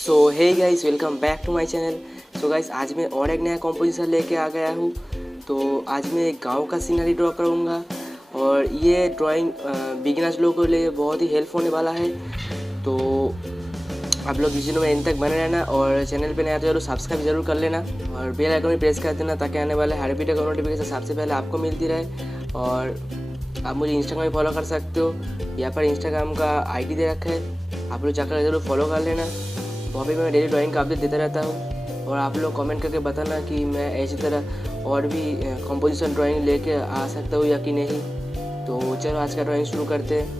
So hey guys, welcome back to my channel. So guys, आज मैं और एक नया कॉम्पोजिशन लेके आ गया हूँ। तो आज मैं एक गांव का सीनरी ड्रॉ करूँगा और ये ड्राइंग बिगिनर्स लोगों के लिए बहुत ही हेल्प होने वाला है। तो आप लोग वीडियो में एंड तक बने रहना और चैनल पे नया तो जरूर सब्सक्राइब जरूर कर लेना और बेल आइकन भी प्रेस कर देना ताकि आने वाले हर वीडियो का नोटिफिकेशन सबसे पहले आपको मिलती रहे। और आप मुझे इंस्टाग्राम में फॉलो कर सकते हो, यहाँ पर इंस्टाग्राम का आईडी दे रखा है, आप लोग जाकर जरूर फॉलो कर लेना। वहाँ पे मैं डेली ड्राइंग का अपडेट देता रहता हूँ और आप लोग कमेंट करके बताना कि मैं ऐसी तरह और भी कंपोजिशन ड्राइंग लेके आ सकता हूँ या कि नहीं। तो चलो आज का ड्राइंग शुरू करते हैं।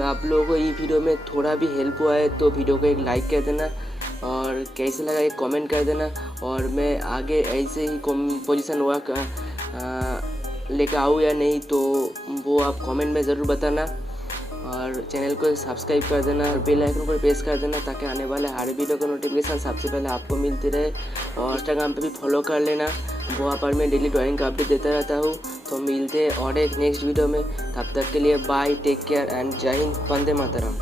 आप लोगों को ये वीडियो में थोड़ा भी हेल्प हुआ है तो वीडियो को एक लाइक कर देना और कैसे लगा एक कमेंट कर देना। और मैं आगे ऐसे ही कंपोजिशन वर्क लेकर आऊँ या नहीं तो वो आप कमेंट में ज़रूर बताना। और चैनल को सब्सक्राइब कर देना और बेल आइकन को प्रेस कर देना ताकि आने वाले हर वीडियो का नोटिफिकेशन सबसे पहले आपको मिलती रहे। और इंस्टाग्राम पे भी फॉलो कर लेना, वहाँ पर मैं डेली ड्राइंग का अपडेट देता रहता हूँ। तो मिलते हैं और एक नेक्स्ट वीडियो में, तब तक के लिए बाय, टेक केयर एंड जय हिंद, वंदे मातरम।